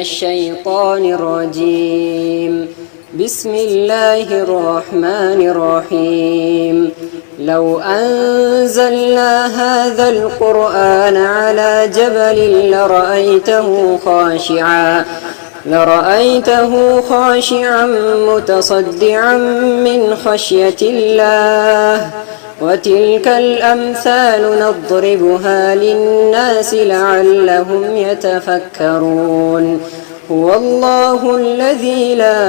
الشيطان الرجيم. بسم الله الرحمن الرحيم. لو أنزلنا هذا القرآن على جبل لرأيته خاشعا متصدعا من خشية الله. وتلك الأمثال نضربها للناس لعلهم يتفكرون. هو الله الذي لا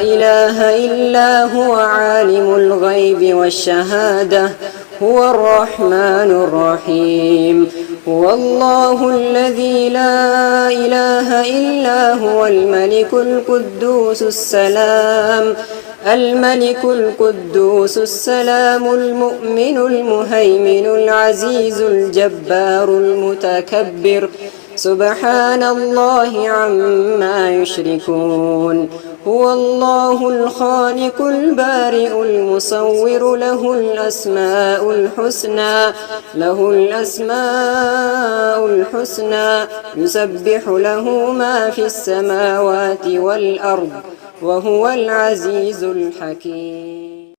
إله إلا هو عالم الغيب والشهادة هو الرحمن الرحيم. هو الله الذي لا إله إلا هو الملك القدوس السلام المؤمن المهيمن العزيز الجبار المتكبر. سبحان الله عما يشركون. هو الله الخالق البارئ المصور له الأسماء الحسنى يسبح له ما في السماوات والأرض وهو العزيز الحكيم.